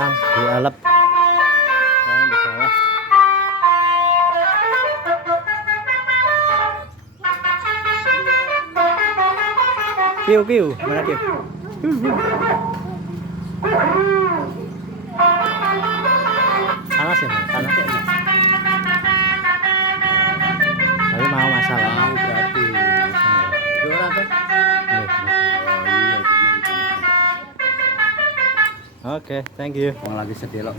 pasang di alep yang di bawah. Kiu kiu mana kiu? Panas ya mas? Panas ya mas? Tapi mau masalah. Mau berarti. Juara apa? Nih, Oh iya benar itu. oke, thank you. Mau lagi sedelok.